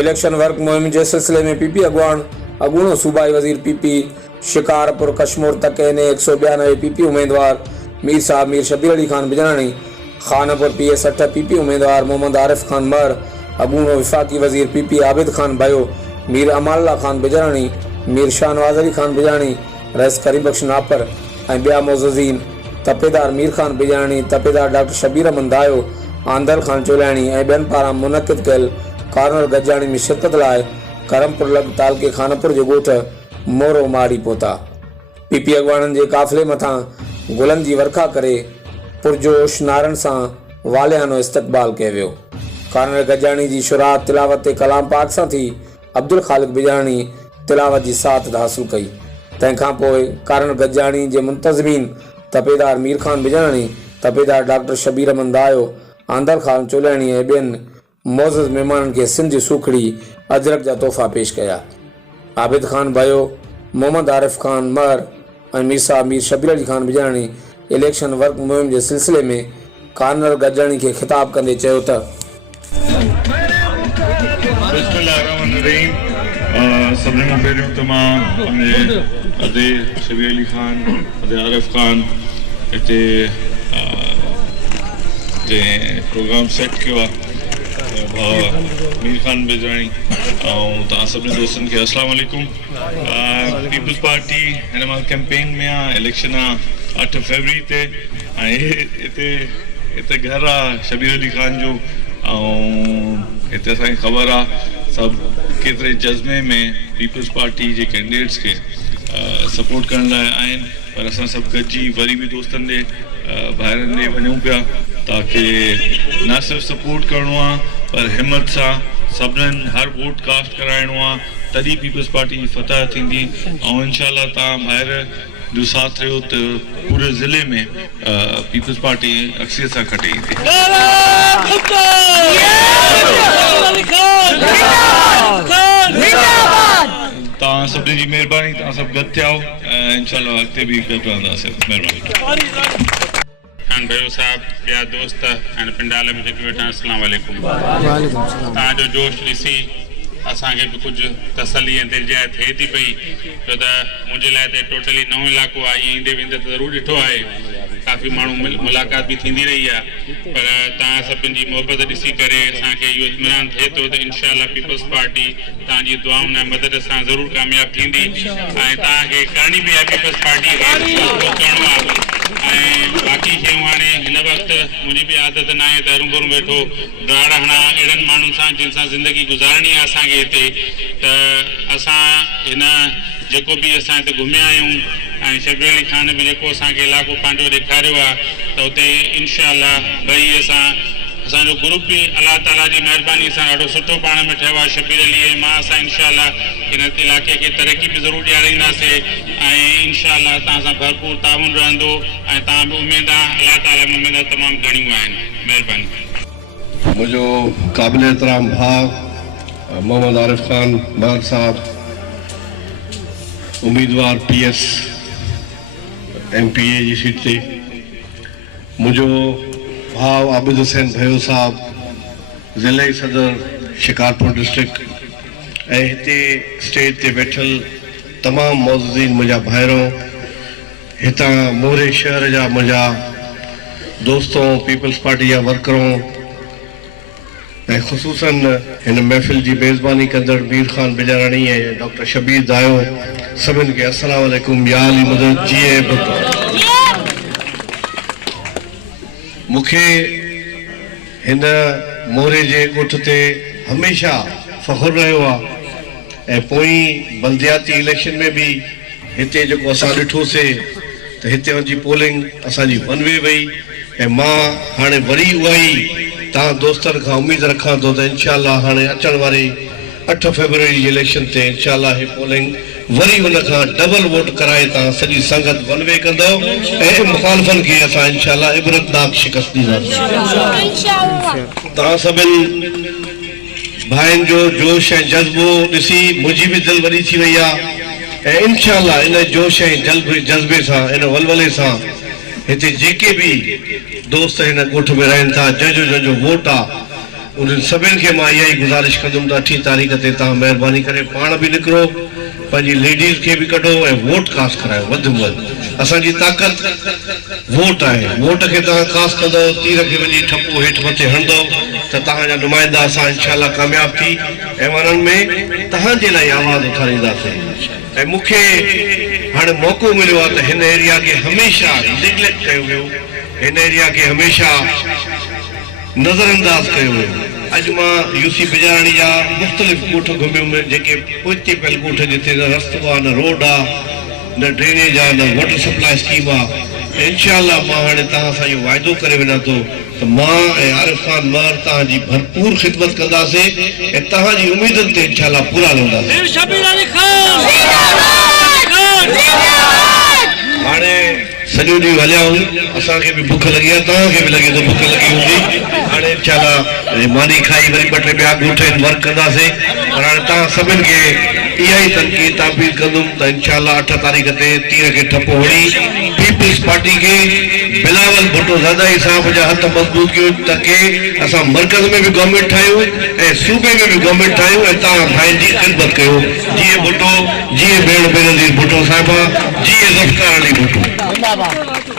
Election work मुहिम के सिलसिले में पीपी अगवान अगूणो सूबाई वजीर पीपी शिकारपुर कश्मीर तक ने 192 पीपी उम्मीदवार मीर साहब मीर शबीर अली खान बिजरानी, खानपुर PS 8 पीपी उम्मीदवार मोहम्मद आरिफ खान मर, अगूणो विफाकी वजीर पीपी आबिद खान भयो, मीर अमाल्ला खान बिजरानी, मीर शाहनवाज अली खान बिजरानी, रईस करीम बख्श नापर ऐं ॿिया मोज़ीन, तपेदार मीर खान बिजरानी, तपेदार डॉक्टर शबीर अहमद दायो, आंदल खान चोलाणी ऐं ॿियनि पारां मुनक़िद कयल कार्नर गजाणी में शिरकत लाइ करमपुर लग तालके खानपुर जो ॻोठ मोरो माड़ी पहुता। पीपी अगवाणनि जे काफ़िले मथां गुलनि जी वर्खा करे पुरजोश नारनि सां वालियानो इस्तक़बाल कयो वियो। कार्नर गजाणी जी शुरात तिलावत कलाम पाक सां थी। अब्दुल ख़ालिक बिजरानी तिलावत जी साथ हासिल कई। तंहिंखां पोइ कार्नर गजाणी जे मुंतज़मीन तपेदार मीर खान बिजरानी, तपेदार डॉक्टर शबीर अहमद दायो, आंदल खान चोलाणी ऐं ॿियनि मोज़ज़ महिमाननि खे सिंध जी सूखड़ी अजरक जा तोहफ़ा पेश कया। आबिद खान भयो, मोहम्मद आरिफ खान मर ऐं मीर साहब मीर शबीर अली खान बिजरानी इलेक्शन वर्क मुहिम के सिलसिले में कार्नर गजाणी के खिताब कंदे चयो त सभिनी खां पहिरियों त मां अदे शबीर अली खान अदे आरिफ खान हिते प्रोग्राम सेट किया मीर खान बिजरानी और तव्हां सभिनी दोस्तनि खे अस्सलाम वालेकुम। पीपल्स पार्टी हिन महिल कैंपेन में आहे, इलेक्शन आहे 8 फरवरी ते ऐं हिते घर आहे शबीर अली खान जो ऐं हिते असांखे ख़बर आहे सभु केतिरे जज़्बे में पीपल्स पार्टी जे कैंडिडेट्स के सपोर्ट करण लाइ आहिनि, पर असां सभु गॾिजी वरी बि दोस्तनि ॾे ॿाहिरनि ॾे वञूं पिया ताकि न सिर्फ़ु सपोर्ट करिणो आहे पर हिम्मत सां सभिनीनि हर वोट कास्ट कराइणो आहे, तॾहिं पीपल्स पार्टी जी फतह थींदी ऐं इंशाल्लाह तव्हां ॿाहिरि जो साथ रहियो त पूरे ज़िले में पीपल्स पार्टी अक्सरियत सां खटे ईंदी। तव्हां सभिनी जी महिरबानी, तव्हां सभु गॾु थिया इंशाल्लाह अॻिते बि गॾु रहंदासीं। महिरबानी। खान भयो साहब, ॿिया दोस्त ऐं पिंडाल में जेके वेठा अस्सलाम वालेकुम। तव्हांजो जोश ॾिसी असांखे बि कुझु तसली ऐं दिलजाए थिए थी पई, छो त मुंहिंजे लाइ त टोटली नओं इलाइक़ो आहे। ईंदे वेंदे त ज़रूरु ॾिठो आहे, काफ़ी माण्हू मुलाक़ात बि थींदी रही आहे, पर तव्हां सभिनि जी मोहबत ॾिसी करे असांखे इहो इत्मीनान थिए थो त इंशाल्लाह पीपल्स पार्टी तव्हांजी दुआउनि ऐं मदद सां ज़रूरु कामयाबु थींदी ऐं तव्हांखे करणी बि आहे पीपल्स पार्टी करिणो आहे। ऐं बाक़ी शयूं हाणे हिन वक़्तु मुंहिंजी बि आदत न आहे त हरूं भरूं वेठो ड्राड़ हणा अहिड़नि माण्हुनि सां जिन सां ज़िंदगी गुज़ारणी आहे असांखे हिते, त असां हिन जेको बि असां हिते घुमिया आहियूं ऐं शबीर अली खान बि जेको असांखे इलाइक़ो पंहिंजो ॾेखारियो आहे त हुते इंशाल्लाह भई असांजो ग्रुप बि अलाह ताला जी महिरबानी सां ॾाढो सुठो पाण में ठहियो आहे। शबीर अली ऐं मां असां इंशाल्लाह हिन इलाइक़े खे तरक़ी बि ज़रूरु ॾियारींदासीं ऐं इंशाल्लाह तव्हां सां भरपूर ताउन रहंदो ऐं तव्हां बि उमेद आहे अलाह ताला में उमेद तमामु घणियूं आहिनि। महिरबानी। मुझो काबिल एहतराम भाउ मोहम्मद आरिफ खान मर साहब, उम्मीदवार PS MPA जी सीट ते, मुझो भाउ आबिद हुसैन भयो साहब, ज़िले सदर शिकारपुर डिस्ट्रिक्ट ऐं हिते स्टेज ते वेठल तमाम मौजूदीन मुंहिंजा भाइरों, हितां मोरे शहर जा मुंहिंजा दोस्तों, पीपल्स पार्टी जा वर्करों ऐं ख़ुसूसन हिन महफ़िल जी मेज़बानी कंदड़ मीर खान बिजरानी ऐं डॉक्टर शबीर दायो, सभिनि खे अस्सलाम वालेकुम। या अली मदद जीए मूंखे हिन मोरे जे ॻोठ ते हमेशह फ़ख़ुरु रहियो आहे ऐं पोइ बल्दियाती इलेक्शन में बि हिते जेको असां ॾिठोसीं त हिते वञी पोलिंग असांजी 1 वे वई ऐं मां हाणे वरी उहा ई तव्हां दोस्तनि खां उमेद रखां थो त इंशाल्लाह हाणे अचण वारी 8 फरवरी जी इलेक्शन ते इंशाल्लाह ही पोलिंग वरी हुन खां डबल वोट कराए तव्हां सॼी संगत 1 वे कंदो ऐं मुखालफ़नि खे असां इंशाल्लाह इबरतनाक शिकस्त ॾींदासीं। तव्हां सभिनि भाइनि जो जोश ऐं जज़्बो ॾिसी मुंहिंजी बि दिलि वॾी थी वई आहे ऐं इंशाल्लाह इन जोश ऐं जज़्बे सां इन वलवले सां हिते जेके बि दोस्त हिन ॻोठ में रहनि था, जंहिंजो वोट आहे उन्हनि सभिनि खे मां इहा ई गुज़ारिश कंदुमि त 8 तारीख़ ते तव्हां महिरबानी करे पाण बि निकिरो, पंहिंजी लेडीज़ खे बि कढो ऐं वोट कास्ट करायो। वधि में वधि असांजी ताक़त वोट आहे। वोट खे तव्हां कास्ट कंदव, तीर खे वञी ठपो हेठि मथे हणंदव त तव्हांजा नुमाइंदा असां इनशाला कामयाब थी ऐं उन्हनि में तव्हांजे लाइ आवाज़ उथारींदासीं। ऐं मूंखे हाणे मौक़ो मिलियो आहे त हिन एरिया खे हमेशह निगलेक्ट कयो वियो, हिन एरिया खे हमेशह नज़रअंदाज कयो वियो। अॼु मां यूसी बिजाराणी जा मुख़्तलिफ़ ॻोठ घुमियुमि, जेके पोइते पियल ॻोठ जिते न रस्तो आहे, न रोड आहे, न ड्रेनेज आहे, न वाटर सप्लाई स्कीम आहे। इंशाअल्लाह मां हाणे तव्हां सां इहो वाइदो करे वञा थो त मां ऐं आरिफ़ ख़ान मर तव्हांजी भरपूर ख़िदमत कंदासीं ऐं तव्हांजी उमेदुनि ते इंशाअल्लाह पूरा लहंदासीं। हाणे सॼो ॾींहुं हलियाऊं, असांखे बि बुख लॻी आहे, तव्हांखे बि लॻे थो बुख लॻी हूंदी। हाणे इंशाअल्लाह मानी खाई वरी 2-3 ॿिया ॻोठ आहिनि वर्क कंदासीं। पर हाणे तव्हां सभिनि खे इहा ई तनक़ीद ताबीर कंदुमि त इंशाअल्लाह 8 तारीख़ ते तीर खे ठपो हणी पीपल्स पार्टी खे बिलावल भुट्टो ज़ादाई साहब जा हथ मज़बूत कयो ताकी असां मर्कज़ में बि गवर्नमेंट ठाहियूं ऐं सूबे में बि गवर्नमेंट ठाहियूं ऐं तव्हां भाइनि जी ख़िदमत कयो। जीअं भुट्टो, जीअं भेण बेनज़ीर भुट्टो साहिबा, जीअं ज़ुल्फ़िकार अली भुट्टो।